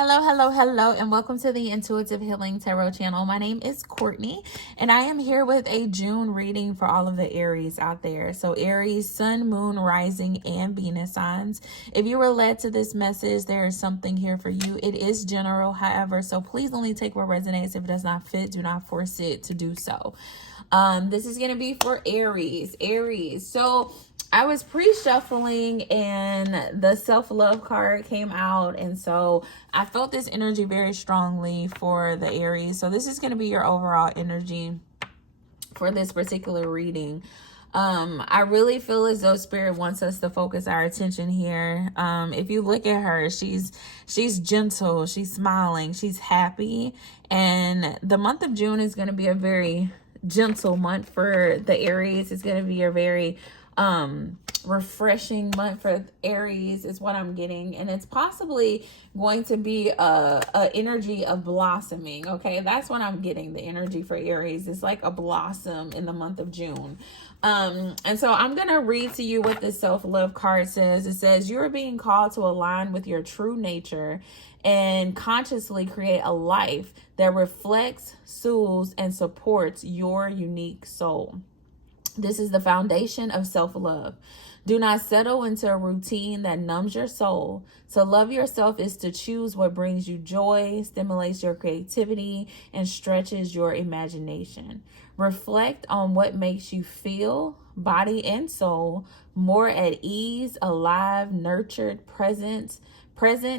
Hello, hello, hello, and welcome to the Intuitive Healing Tarot channel. My name is Courtney, and I am here with a June reading for all of the Aries out there. So Aries, Sun, Moon, Rising, and Venus signs. If you were led to this message, there is something here for you. It is general, however, so please only take what resonates. If it does not fit, do not force it to do so. This is going to be for Aries. So I was pre-shuffling and the self-love card came out, and so I felt this energy very strongly for the Aries. So this is going to be your overall energy for this particular reading. I really feel as though Spirit wants us to focus our attention here. If you look at her, she's gentle, she's smiling, she's happy, and the month of June is going to be a very gentle month for the Aries. It's going to be a very refreshing month for Aries is what I'm getting, and it's possibly going to be a energy of blossoming. Okay, that's what I'm getting. The energy for Aries is like a blossom in the month of June. And so I'm gonna read to you what this self-love card says. It says you're being called to align with your true nature and consciously create a life that reflects, soothes, and supports your unique soul. This is the foundation of self-love. Do not settle into a routine that numbs your soul. To love yourself is to choose what brings you joy, stimulates your creativity, and stretches your imagination. Reflect on what makes you feel, body and soul, more at ease, alive, nurtured, present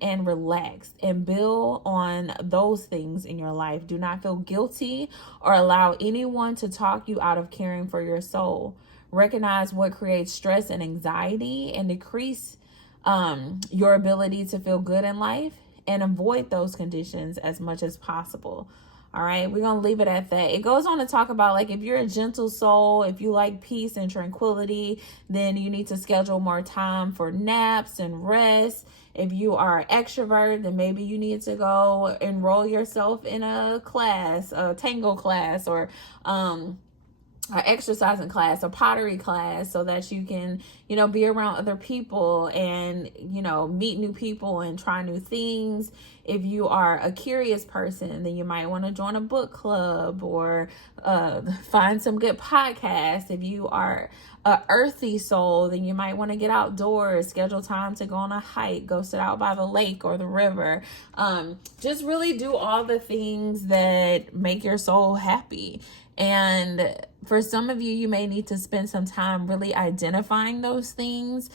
and relaxed, and build on those things in your life. Do not feel guilty or allow anyone to talk you out of caring for your soul. Recognize what creates stress and anxiety and decrease your ability to feel good in life, and avoid those conditions as much as possible. All right, we're going to leave it at that. It goes on to talk about, like, if you're a gentle soul, if you like peace and tranquility, then you need to schedule more time for naps and rest. If you are an extrovert, then maybe you need to go enroll yourself in a class, a tango class, or an exercising class, or pottery class, so that you can, be around other people and, meet new people and try new things. If you are a curious person, then you might want to join a book club or find some good podcasts. If you are a earthy soul, then you might want to get outdoors, schedule time to go on a hike, go sit out by the lake or the river. Just really do all the things that make your soul happy. And for some of you, you may need to spend some time really identifying those things.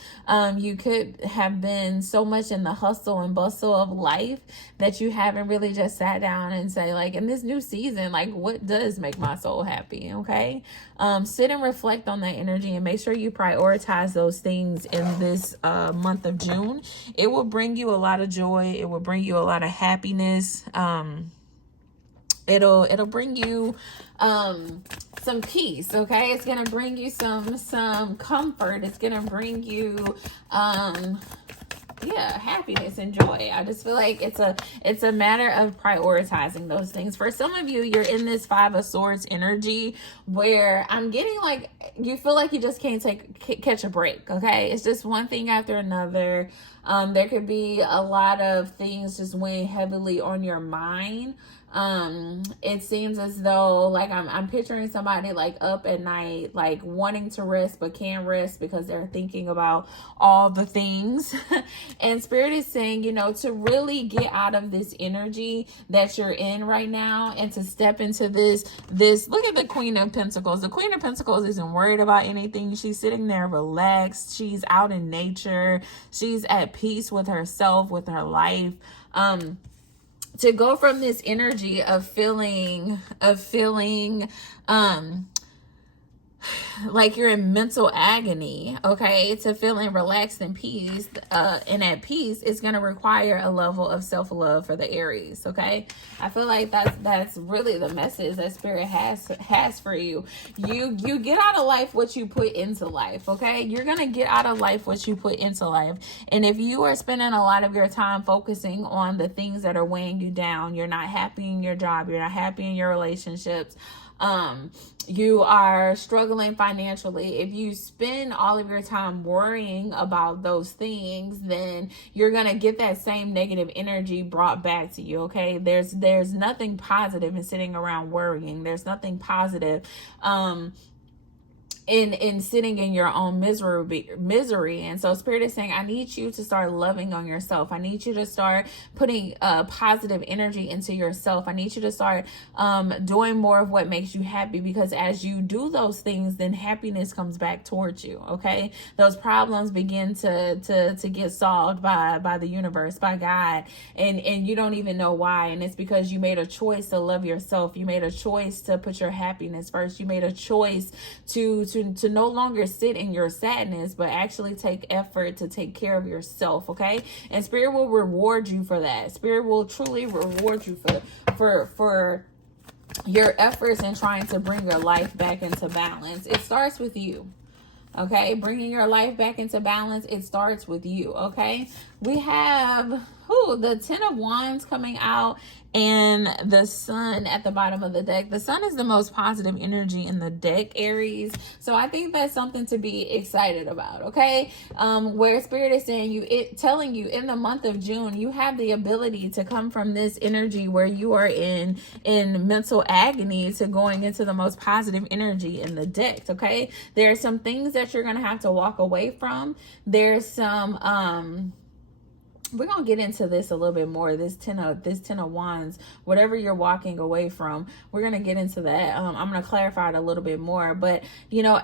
You could have been so much in the hustle and bustle of life that you haven't really just sat down and say, like, in this new season, like, what does make my soul happy? Okay. Sit and reflect on that energy and make sure you prioritize those things in this month of June. It will bring you a lot of joy. It will bring you a lot of happiness. It'll bring you some peace. Okay, it's gonna bring you some comfort. It's gonna bring you happiness and joy. I just feel like it's a matter of prioritizing those things. For some of you, you're in this Five of Swords energy where I'm getting like you feel like you just can't catch a break. Okay, it's just one thing after another. There could be a lot of things just weighing heavily on your mind. It seems as though, like, I'm picturing somebody like up at night, like wanting to rest but can't rest because they're thinking about all the things. And Spirit is saying, to really get out of this energy that you're in right now and to step into this, look at the Queen of Pentacles. The Queen of Pentacles isn't worried about anything. She's sitting there relaxed. She's out in nature. She's at peace with herself, with her life. To go from this energy of feeling like you're in mental agony, okay, to feeling relaxed and peace, and at peace, is going to require a level of self-love for the Aries. Okay, I feel like that's really the message that Spirit has for you. You get out of life what you put into life. Okay, you're gonna get out of life what you put into life. And if you are spending a lot of your time focusing on the things that are weighing you down, you're not happy in your job, you're not happy in your relationships, You are struggling financially. If you spend all of your time worrying about those things, then you're going to get that same negative energy brought back to you. Okay. There's nothing positive in sitting around worrying. There's nothing positive, in sitting in your own misery. And so Spirit is saying, I need you to start loving on yourself. I need you to start putting positive energy into yourself. I need you to start doing more of what makes you happy, because as you do those things, then happiness comes back towards you. Okay, those problems begin to get solved by the universe, by God, and you don't even know why. And it's because you made a choice to love yourself. You made a choice to put your happiness first. You made a choice to no longer sit in your sadness, but actually take effort to take care of yourself. Okay, and Spirit will reward you for that. Spirit will truly reward you for your efforts in trying to bring your life back into balance. It starts with you. Okay, bringing your life back into balance, it starts with you. Okay, we have the 10 of Wands coming out, and the Sun at the bottom of the deck. The Sun is the most positive energy in the deck, Aries. So I think that's something to be excited about. Okay, where Spirit is saying telling you in the month of June, you have the ability to come from this energy where you are in mental agony to going into the most positive energy in the deck. Okay, there are some things that you're gonna have to walk away from. There's some we're going to get into this a little bit more. This 10 of Wands, whatever you're walking away from, we're going to get into that. I'm going to clarify it a little bit more. But,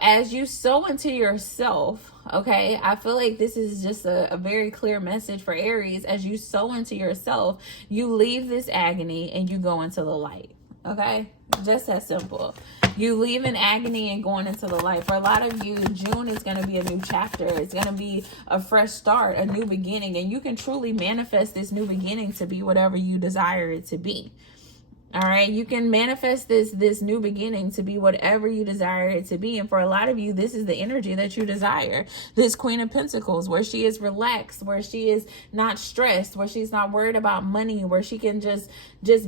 as you sow into yourself, okay, I feel like this is just a very clear message for Aries. As you sow into yourself, you leave this agony and you go into the light. Okay, just that simple. You leave in agony and going into the light. For a lot of you, June is going to be a new chapter. It's going to be a fresh start, a new beginning. And you can truly manifest this new beginning to be whatever you desire it to be. All right, you can manifest this new beginning to be whatever you desire it to be. And for a lot of you, this is the energy that you desire. This Queen of Pentacles, where she is relaxed, where she is not stressed, where she's not worried about money, where she can just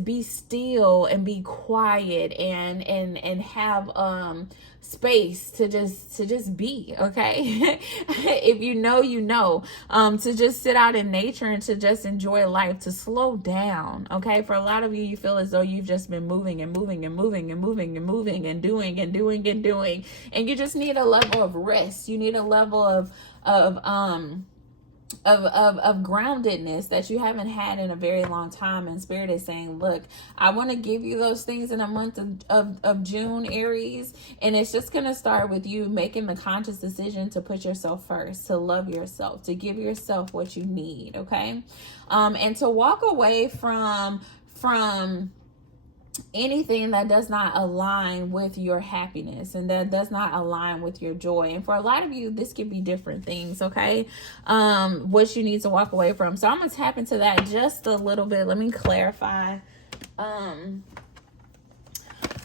be still and be quiet and have space to just be. Okay, if you know, to just sit out in nature and to just enjoy life, to slow down. Okay, for a lot of you, you feel as though you've just been moving and moving and moving and moving and moving and doing and doing and doing, and you just need a level of rest. You need a level of groundedness that you haven't had in a very long time. And Spirit is saying, look, I want to give you those things in the month of June, Aries. And it's just going to start with you making the conscious decision to put yourself first, to love yourself, to give yourself what you need. Okay. And to walk away from anything that does not align with your happiness and that does not align with your joy. And for a lot of you, this could be different things. Okay, what you need to walk away from. So I'm gonna tap into that just a little bit. Let me clarify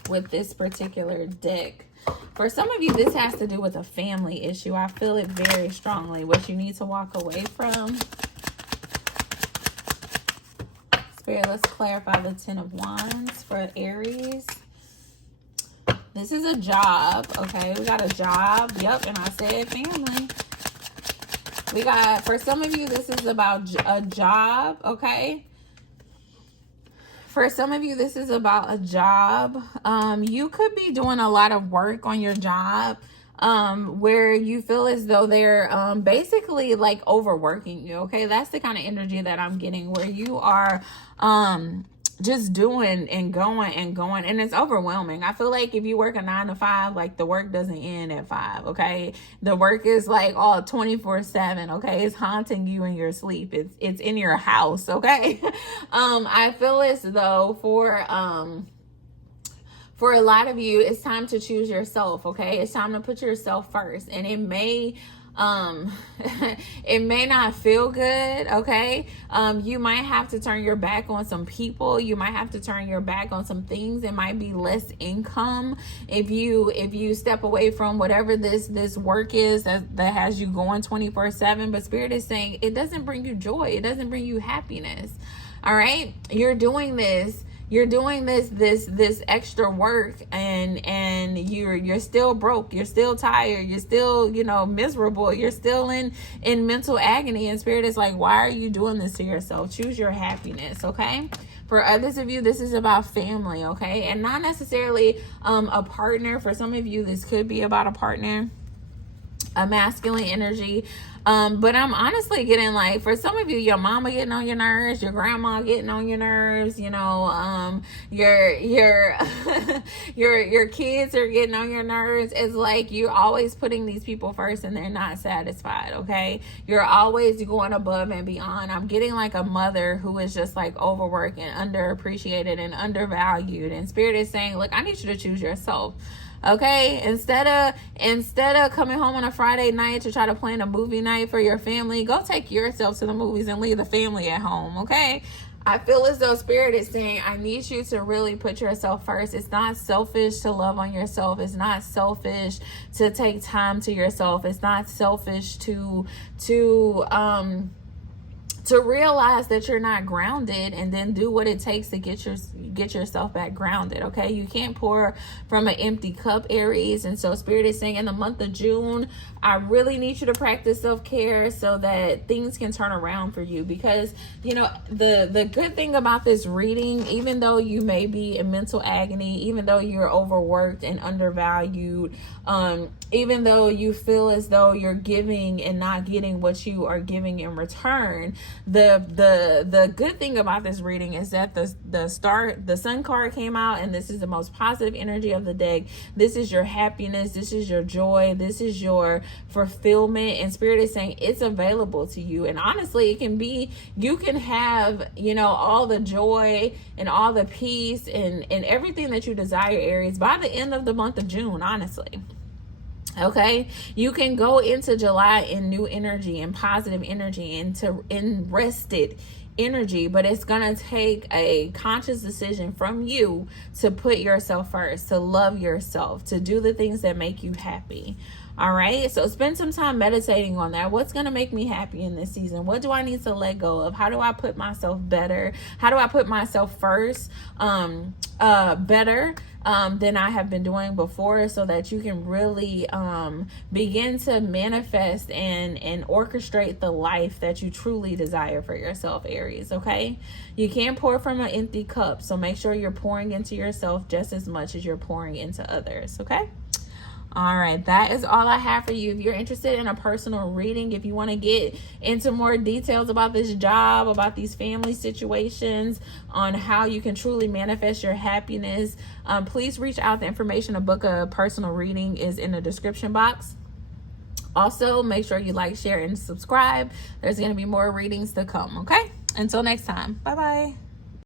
with this particular deck. For some of you, this has to do with a family issue. I feel it very strongly. What you need to walk away from. Spirit, let's clarify the 10 of Wands for Aries. This is a job. Okay, we got a job. Yep, and I said family. We got, for some of you, this is about a job. Okay, for some of you, this is about a job. You could be doing a lot of work on your job, where you feel as though they're basically like overworking you. Okay, that's the kind of energy that I'm getting, where you are just doing and going and it's overwhelming. I feel like if you work a 9 to 5, like the work doesn't end at 5. Okay, the work is like all 24/7. Okay, it's haunting you in your sleep. It's in your house. Okay. I feel as though for a lot of you, it's time to choose yourself. Okay, it's time to put yourself first. And it may it may not feel good. Okay, you might have to turn your back on some people. You might have to turn your back on some things. It might be less income if you step away from whatever this work is that has you going 24/7. But Spirit is saying it doesn't bring you joy. It doesn't bring you happiness. All right, you're doing this you're doing this extra work, and you're still broke, you're still tired, you're still, you know, miserable, you're still in mental agony, and Spirit is like, why are you doing this to yourself? Choose your happiness. Okay, for others of you, this is about family. Okay, and not necessarily a partner. For some of you, this could be about a partner, a masculine energy. But I'm honestly getting, like, for some of you, your mama getting on your nerves, your grandma getting on your nerves, you know, your your kids are getting on your nerves. It's like you're always putting these people first and they're not satisfied. Okay, you're always going above and beyond. I'm getting like a mother who is just like overworked and underappreciated and undervalued, and Spirit is saying, look, I need you to choose yourself. Okay, instead of coming home on a Friday night to try to plan a movie night for your family, go take yourself to the movies and leave the family at home. Okay, I feel as though Spirit is saying, I need you to really put yourself first. It's not selfish to love on yourself. It's not selfish to take time to yourself. It's not selfish to realize that you're not grounded, and then do what it takes to get yourself back grounded. Okay, you can't pour from an empty cup, Aries. And so Spirit is saying, in the month of June, I really need you to practice self-care so that things can turn around for you. Because, you know, the good thing about this reading, even though you may be in mental agony, even though you're overworked and undervalued, even though you feel as though you're giving and not getting what you are giving in return, the good thing about this reading is that the Sun card came out, and this is the most positive energy of the deck. This is your happiness, this is your joy, this is your fulfillment, and Spirit is saying it's available to you. And honestly, it can be, you can have, you know, all the joy and all the peace and everything that you desire, Aries, by the end of the month of June, honestly. Okay, you can go into July in new energy and positive energy, in rested energy, but it's gonna take a conscious decision from you to put yourself first, to love yourself, to do the things that make you happy. All right, so spend some time meditating on that. What's going to make me happy in this season? What do I need to let go of? How do I put myself better? How do I put myself first better than I have been doing before, so that you can really begin to manifest and orchestrate the life that you truly desire for yourself, Aries. Okay, you can't pour from an empty cup, so make sure you're pouring into yourself just as much as you're pouring into others. Okay. All right, that is all I have for you. If you're interested in a personal reading, if you want to get into more details about this job, about these family situations, on how you can truly manifest your happiness, please reach out. The information to book a personal reading is in the description box. Also, make sure you like, share, and subscribe. There's going to be more readings to come, okay? Until next time, bye-bye.